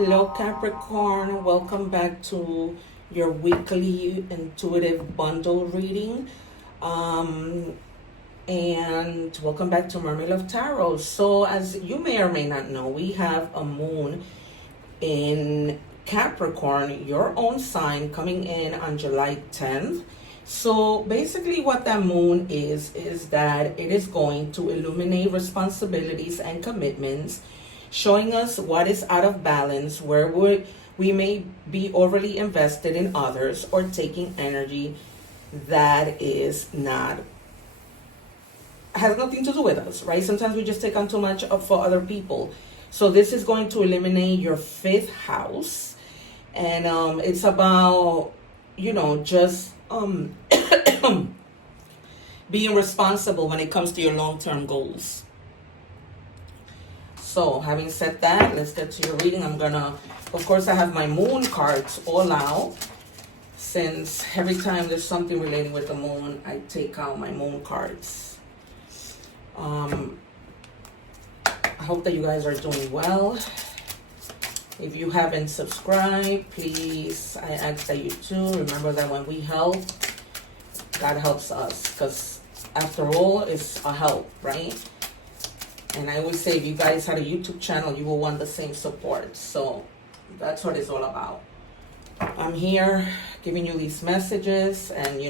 Hello Capricorn, welcome back to your weekly intuitive bundle reading. And welcome back to Mermaid of Tarot. So as you may or may not know, we have a moon in Capricorn, your own sign, coming in on July 10th. So basically what that moon is that it is going to illuminate responsibilities and commitments, showing us what is out of balance, where we may be overly invested in others or taking energy that is not, has nothing to do with us, right? Sometimes we just take on too much for other people. So this is going to eliminate your 5th house. And it's about, just being responsible when it comes to your long-term goals. So having said that, let's get to your reading. I'm gonna, of course, I have my moon cards all out, since every time there's something relating with the moon, I take out my moon cards. I hope that you guys are doing well. If you haven't subscribed, please, I ask that you do. Remember that when we help, God helps us, because after all, it's a help, right? And I always say, if you guys had a YouTube channel, you will want the same support. So that's what it's all about. I'm here giving you these messages, and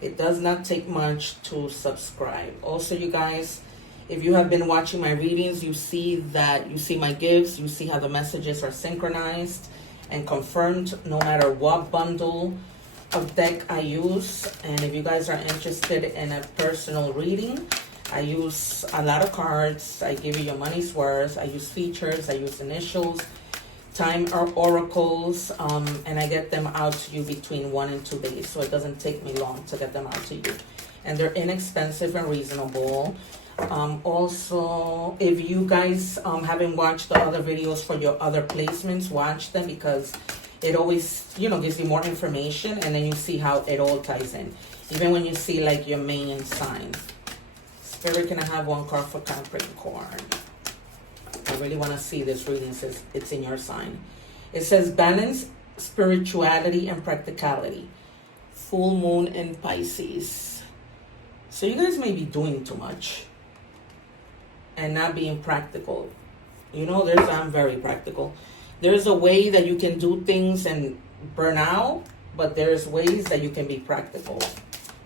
it does not take much to subscribe. Also, you guys, if you have been watching my readings, you see my gifts, you see how the messages are synchronized and confirmed no matter what bundle of deck I use. And if you guys are interested in a personal reading, I use a lot of cards. I give you your money's worth. I use features, I use initials, time oracles, and I get them out to you between 1 and 2 days. So it doesn't take me long to get them out to you. And they're inexpensive and reasonable. Also, if you guys haven't watched the other videos for your other placements, watch them, because it always, gives you more information, and then you see how it all ties in. Even when you see like your main sign. Spirit, can I have one card for Capricorn? I really want to see this reading. It says it's in your sign. It says balance, spirituality, and practicality. Full moon in Pisces. So you guys may be doing too much and not being practical. I'm very practical. There's a way that you can do things and burn out, but there's ways that you can be practical.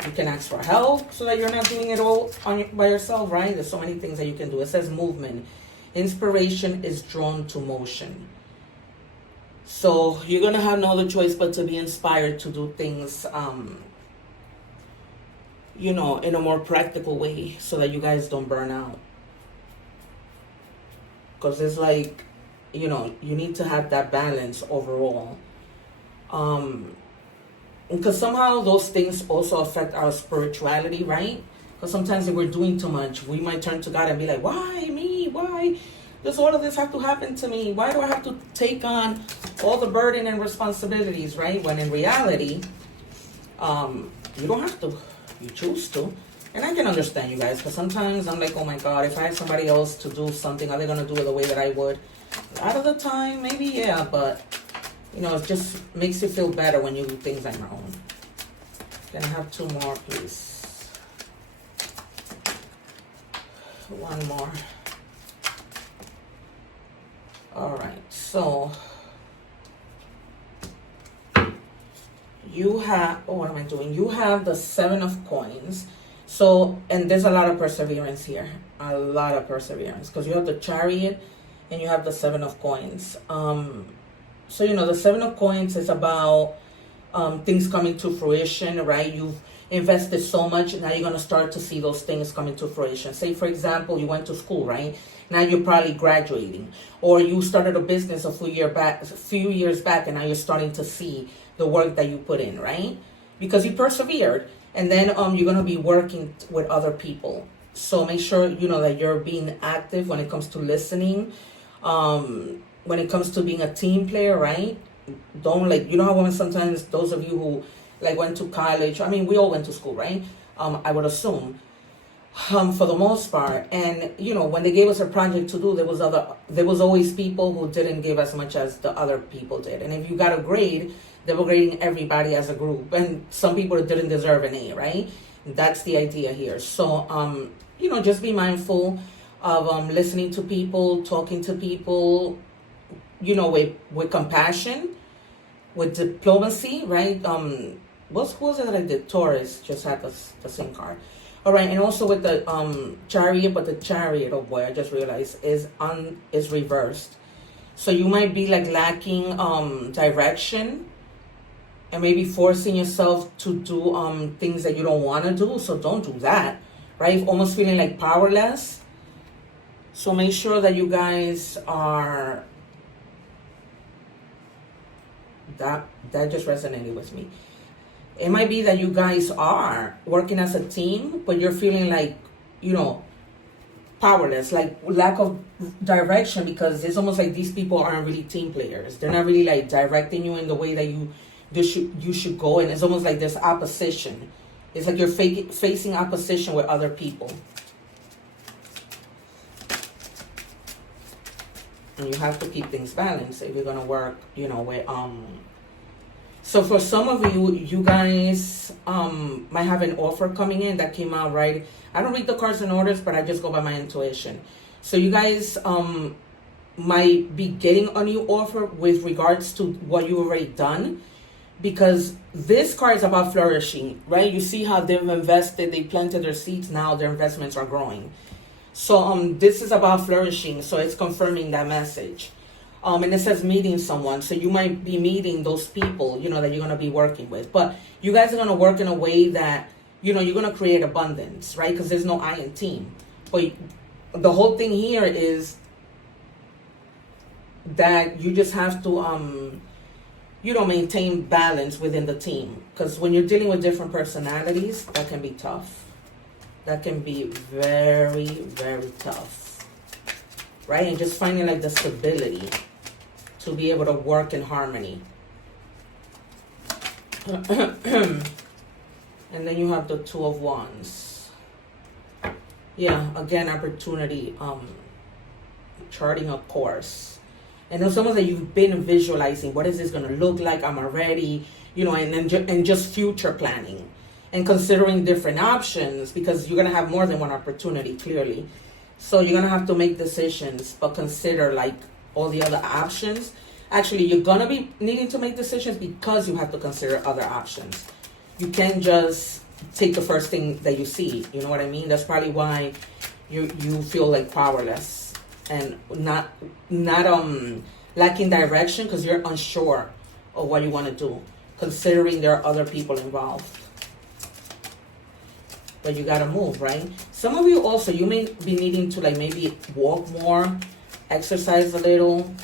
You can ask for help so that you're not doing it all by yourself, right? There's so many things that you can do. It says movement. Inspiration is drawn to motion. So you're going to have no other choice but to be inspired to do things, in a more practical way, so that you guys don't burn out. Because it's like, you need to have that balance overall. Because somehow those things also affect our spirituality, right? Because sometimes if we're doing too much, we might turn to God and be like, why me? Why does all of this have to happen to me? Why do I have to take on all the burden and responsibilities, right? When in reality, you don't have to. You choose to. And I can understand you guys, because sometimes I'm like, oh my God, if I had somebody else to do something, are they going to do it the way that I would? A lot of the time, maybe, yeah, but it just makes you feel better when you do things on your own. Can I have 2 more, please? 1 more. All right, so you have, what am I doing? You have the 7 of coins. So, and there's a lot of perseverance here. A lot of perseverance. Because you have the Chariot and you have the 7 of coins. So, the 7 of coins is about things coming to fruition, right? You've invested so much, now you're going to start to see those things coming to fruition. Say, for example, you went to school, right? Now you're probably graduating. Or you started a business a few years back, and now you're starting to see the work that you put in, right? Because you persevered. And then you're going to be working with other people. So make sure, that you're being active when it comes to listening. When it comes to being a team player, right? Don't how women sometimes, those of you who went to college, I mean, we all went to school, right? I would assume. for the most part. And you know, when they gave us a project to do, there was always people who didn't give as much as the other people did. And if you got a grade, they were grading everybody as a group, and some people didn't deserve an A, right? That's the idea here. So you know, just be mindful of listening to people, talking to people, you know, with compassion, with diplomacy, right? Who was it that I did? Taurus just had the same card. All right, and also with the chariot, but the chariot, oh boy, I just realized is reversed. So you might be like lacking direction, and maybe forcing yourself to do things that you don't want to do. So don't do that, right? Almost feeling like powerless. So make sure that you guys are. That just resonated with me. It might be that you guys are working as a team, but you're feeling like, you know, powerless, like lack of direction, because it's almost like these people aren't really team players. They're not really like directing you in the way that you should go, and it's almost like there's opposition. It's like you're facing opposition with other people. And you have to keep things balanced if you're gonna work, you know, with So for some of you guys might have an offer coming in that came out, right? I don't read the cards and orders, but I just go by my intuition. So you guys might be getting a new offer with regards to what you've already done, because this card is about flourishing, right? You see how they've invested, they planted their seeds, now their investments are growing. So this is about flourishing, so it's confirming that message. And it says meeting someone, so you might be meeting those people, you know, that you're going to be working with. But you guys are going to work in a way that, you know, you're going to create abundance, right? Because there's no I in team. But the whole thing here is that you just have to, you know, maintain balance within the team. Because when you're dealing with different personalities, that can be tough. That can be very, very tough, right? And just finding like the stability to be able to work in harmony. And then you have the Two of Wands. Yeah, again, opportunity, charting a course. And then some of that you've been visualizing, what is this going to look like? I'm already, you know, and just future planning. And considering different options, because you're going to have more than one opportunity, clearly. So you're going to have to make decisions, but consider like all the other options. Actually, you're going to be needing to make decisions because you have to consider other options. You can't just take the first thing that you see. You know what I mean? That's probably why you feel like powerless and not lacking direction, because you're unsure of what you want to do, considering there are other people involved. But you gotta move, right? Some of you also, you may be needing to like maybe walk more, exercise a little,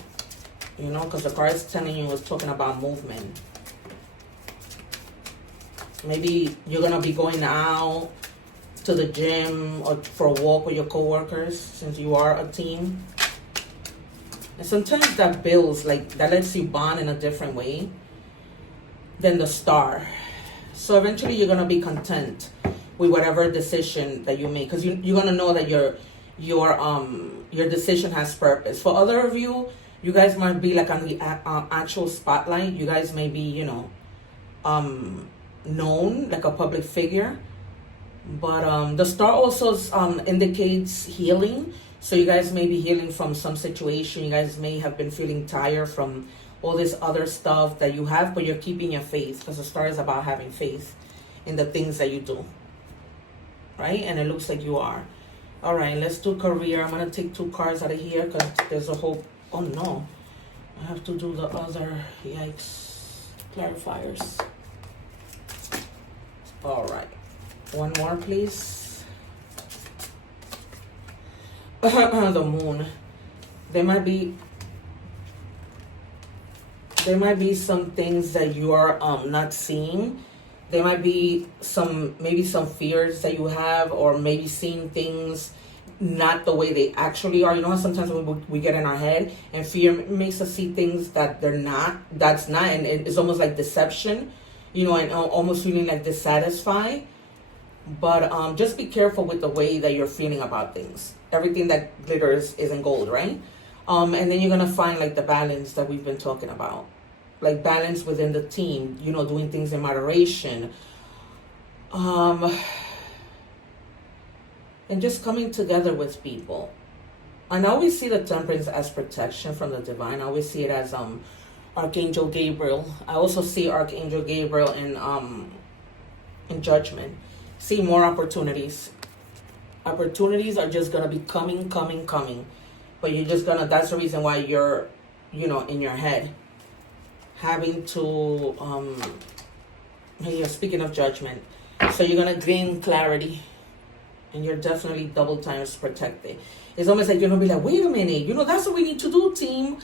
you know, because the card is telling you, it's talking about movement. Maybe you're gonna be going out to the gym or for a walk with your coworkers, since you are a team. And sometimes that builds, like, that lets you bond in a different way than the Star. So eventually you're gonna be content with whatever decision that you make, because you're gonna know that your decision has purpose. For other of you, you guys might be like on the actual spotlight. You guys may be, you know, known like a public figure. But the Star also indicates healing. So you guys may be healing from some situation. You guys may have been feeling tired from all this other stuff that you have, but you're keeping your faith, because the Star is about having faith in the things that you do. Right? And it looks like you are. All right, let's do career. I'm going to take 2 cards out of here because there's a whole... Oh, no. I have to do the other... Yikes. Clarifiers. All right. One more, please. The Moon. There might be some things that you are not seeing. There might be maybe some fears that you have, or maybe seeing things not the way they actually are. You know how sometimes we get in our head, and fear makes us see things that they're not. That's not, and it's almost like deception, you know, and almost feeling like dissatisfied. But just be careful with the way that you're feeling about things. Everything that glitters isn't gold, right? And then you're going to find like the balance that we've been talking about. Like balance within the team, you know, doing things in moderation. And just coming together with people. And I always see the temperance as protection from the divine. I always see it as Archangel Gabriel. I also see Archangel Gabriel in judgment. See more opportunities. Opportunities are just gonna be coming. But you're just gonna, that's the reason why you're, you know, in your head. Having to, you're speaking of judgment. So you're gonna gain clarity. And you're definitely double times protected. It's almost like you're gonna be like, wait a minute, you know, that's what we need to do, team.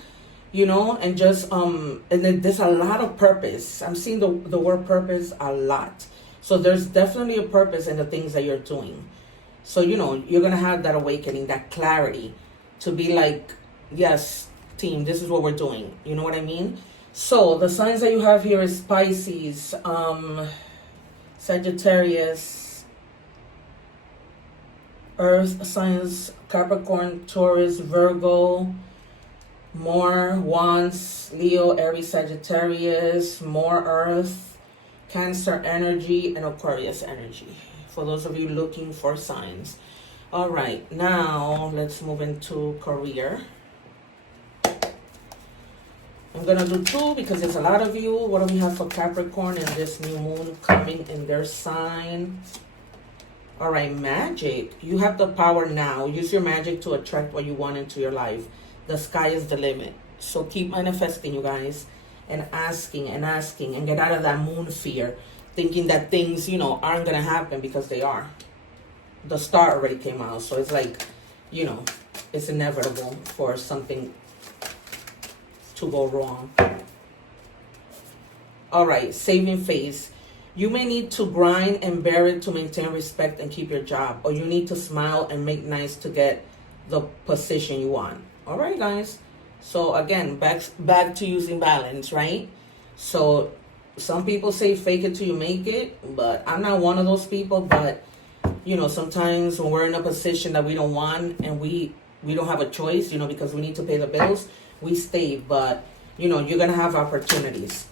You know, and just, and then there's a lot of purpose. I'm seeing the word purpose a lot. So there's definitely a purpose in the things that you're doing. So, you know, you're gonna have that awakening, that clarity to be like, yes, team, this is what we're doing. You know what I mean? So the signs that you have here is Pisces, Sagittarius, Earth signs, Capricorn, Taurus, Virgo, more Wands, Leo, Aries, Sagittarius, more Earth, Cancer energy, and Aquarius energy. For those of you looking for signs. All right, now let's move into career. I'm going to do 2 because there's a lot of you. What do we have for Capricorn and this new moon coming in their sign? All right, magic. You have the power now. Use your magic to attract what you want into your life. The sky is the limit. So keep manifesting, you guys, and asking and get out of that moon fear, thinking that things, you know, aren't going to happen because they are. The star already came out. So it's like, you know, it's inevitable for something to go wrong. All right, saving face. You may need to grind and bear it to maintain respect and keep your job. Or you need to smile and make nice to get the position you want. All right, guys. So again, back to using balance, right? So some people say fake it till you make it. But I'm not one of those people. But, you know, sometimes when we're in a position that we don't want and we don't have a choice, you know, because we need to pay the bills, we stay. But, you know, you're going to have opportunities.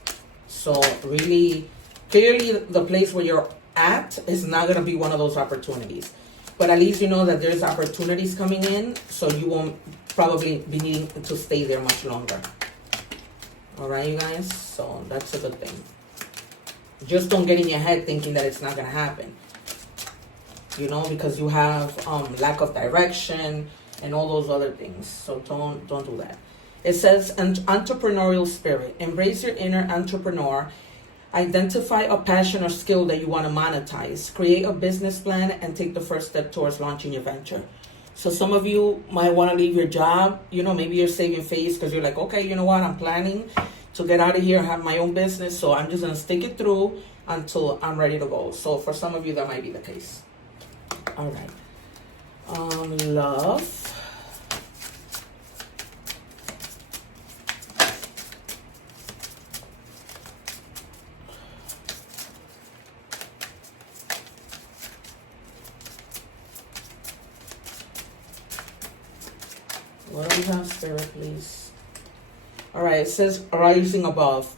So really, clearly the place where you're at is not going to be one of those opportunities. But at least you know that there's opportunities coming in, so you won't probably be needing to stay there much longer. All right, you guys? So that's a good thing. Just don't get in your head thinking that it's not going to happen. You know, because you have lack of direction and all those other things. So don't do that. It says an entrepreneurial spirit. Embrace your inner entrepreneur. Identify a passion or skill that you want to monetize. Create a business plan and take the first step towards launching your venture. So some of you might want to leave your job. You know, maybe you're saving face because you're like, okay, you know what? I'm planning to get out of here and have my own business. So I'm just going to stick it through until I'm ready to go. So for some of you, that might be the case. All right. Love. What do we have, Spirit, please? All right, it says, rising above.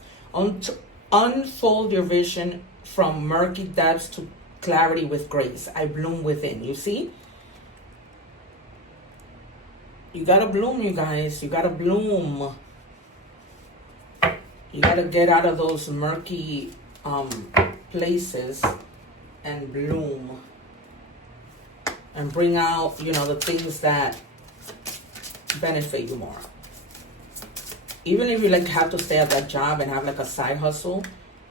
Unfold your vision from murky depths to clarity with grace. I bloom within. You see? You gotta bloom, you guys. You gotta bloom. You gotta get out of those murky places and bloom. And bring out, you know, the things that benefit you more. Even if you like have to stay at that job and have like a side hustle,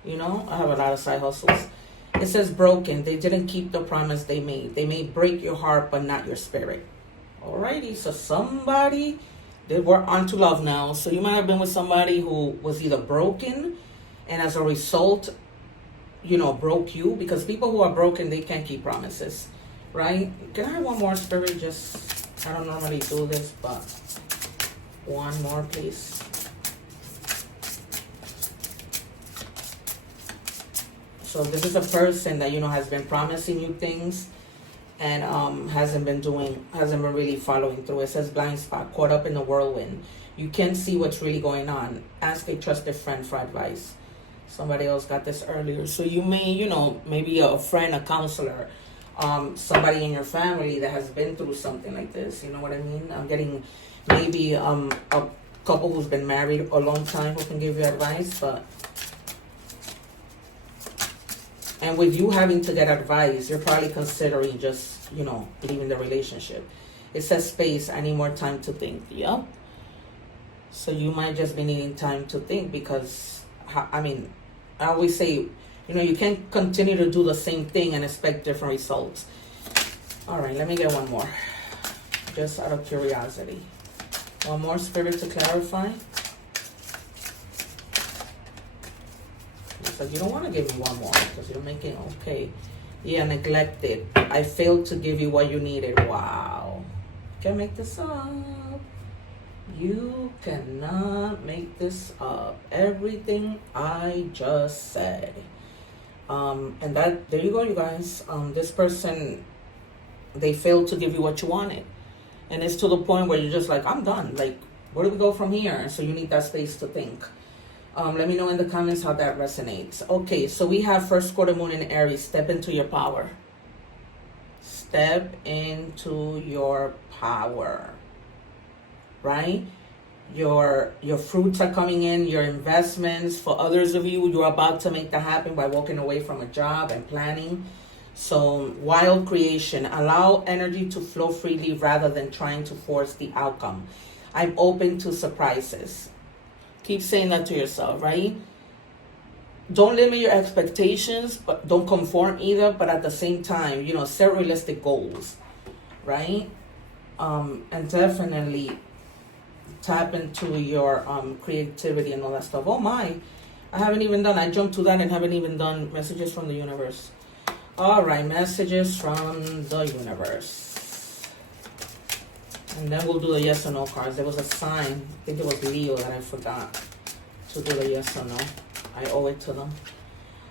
you know, I have a lot of side hustles. It says broken. They didn't keep the promise they made. They may break your heart, but not your spirit. Alrighty, so somebody, we're on to love now. So you might have been with somebody who was either broken and as a result, you know, broke you, because people who are broken, they can't keep promises, right? Can I have one more, Spirit? Just, I don't normally do this, but one more, please. So this is a person that, you know, has been promising you things and hasn't been really following through. It says blind spot, caught up in the whirlwind. You can't see what's really going on. Ask a trusted friend for advice. Somebody else got this earlier. So you may, you know, maybe a friend, a counselor, somebody in your family that has been through something like this. You know what I mean? I'm getting maybe a couple who's been married a long time who can give you advice, but and with you having to get advice, you're probably considering just, you know, leaving the relationship. It says space, I need more time to think. Yep. So you might just be needing time to think because, I mean, I always say, you know, you can't continue to do the same thing and expect different results. All right, let me get one more. Just out of curiosity. One more, Spirit, to clarify. So you don't want to give me one more because you're making, okay. Yeah, neglected. I failed to give you what you needed. Wow. Can't make this up. You cannot make this up. Everything I just said. And that, there you go, you guys. This person, they failed to give you what you wanted. And it's to the point where you're just like, I'm done. Like, where do we go from here? So you need that space to think. Let me know in the comments how that resonates. Okay, so we have first quarter moon in Aries. Step into your power. Step into your power. Right? Your fruits are coming in, your investments. For others of you, you're about to make that happen by walking away from a job and planning. So, wild creation. Allow energy to flow freely rather than trying to force the outcome. I'm open to surprises. Keep saying that to yourself, right? Don't limit your expectations, but don't conform either. But at the same time, you know, set realistic goals, right? And definitely tap into your creativity and all that stuff. Oh my, I jumped to that and haven't even done messages from the universe. All right, messages from the universe. And then we'll do the yes or no cards. There was a sign, I think it was Leo, that I forgot to do the yes or no. I owe it to them.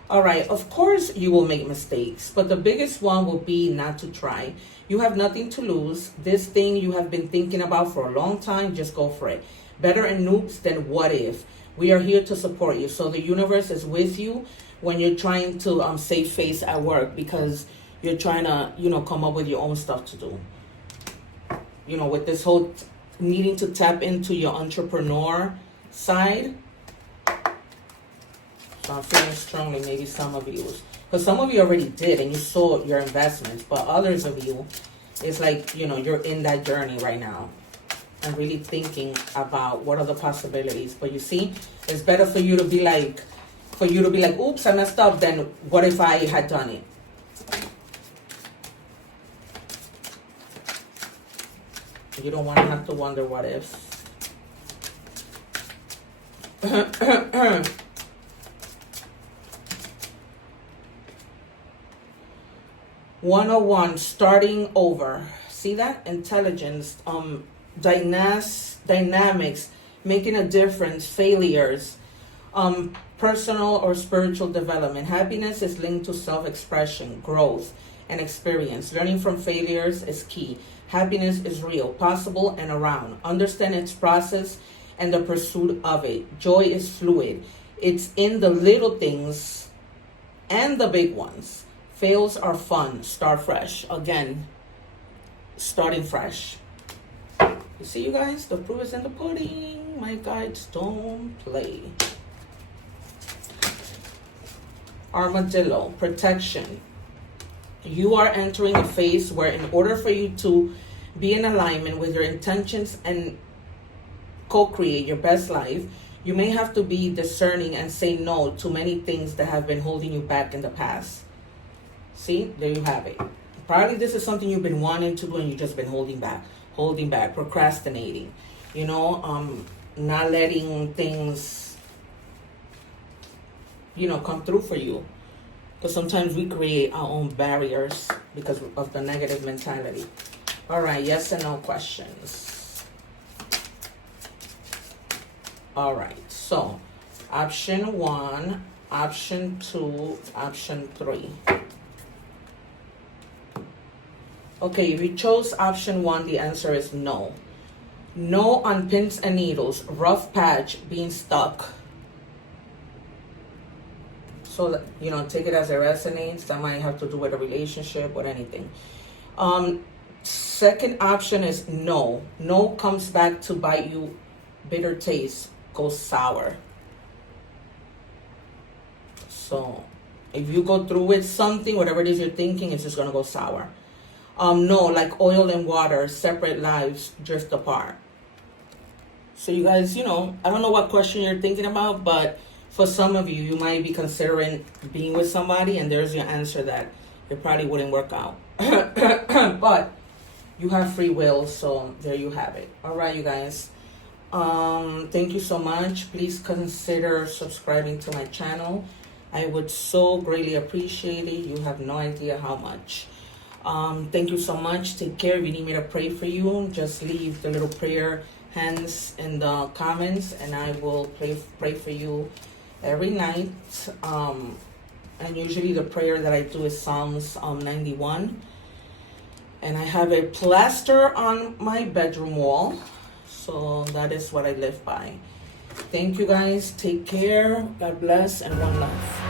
All right, of course you will make mistakes, but the biggest one will be not to try. You have nothing to lose. This thing you have been thinking about for a long time, just go for it. Better in noobs than what if. We are here to support you. So the universe is with you when you're trying to save face at work because you're trying to, you know, come up with your own stuff to do. You know, with this whole needing to tap into your entrepreneur side. So I'm feeling strongly, maybe some of you. Because some of you already did and you saw your investments. But others of you, it's like, you know, you're in that journey right now. And really thinking about what are the possibilities. But you see, it's better for you to be like, oops, I messed up, than what if I had done it. You don't want to have to wonder what ifs. 101, starting over. See that? Intelligence, dynamics, making a difference, failures, personal or spiritual development. Happiness is linked to self-expression, growth, and experience. Learning from failures is key. Happiness is real, possible, and around. Understand its process and the pursuit of it. Joy is fluid. It's in the little things and the big ones. Fails are fun. Start fresh. Again, starting fresh. You see, you guys? The proof is in the pudding. My guides don't play. Armadillo, protection. You are entering a phase where in order for you to be in alignment with your intentions and co-create your best life, you may have to be discerning and say no to many things that have been holding you back in the past. See, there you have it. Probably this is something you've been wanting to do and you've just been holding back, procrastinating, you know, not letting things, you know, come through for you. Because sometimes we create our own barriers because of the negative mentality. All right, yes and no questions. All right, so option 1, option 2, option 3. Okay, if you chose option 1, the answer is no. No on pins and needles, rough patch, being stuck. So that, you know, take it as it resonates. That might have to do with a relationship or anything. Second option is no. No comes back to bite you, bitter taste, goes sour. So if you go through with something, whatever it is you're thinking, it's just gonna go sour. No, like oil and water, separate lives, drift apart. So you guys, you know, I don't know what question you're thinking about, but for some of you, you might be considering being with somebody, and there's your answer that it probably wouldn't work out. But you have free will, so there you have it. All right, you guys. Thank you so much. Please consider subscribing to my channel. I would so greatly appreciate it. You have no idea how much. Thank you so much. Take care. If you need me to pray for you, just leave the little prayer hands in the comments, and I will pray for you every night. And usually the prayer that I do is Psalms 91. And I have a plaster on my bedroom wall. So that is what I live by. Thank you guys. Take care. God bless, and one love.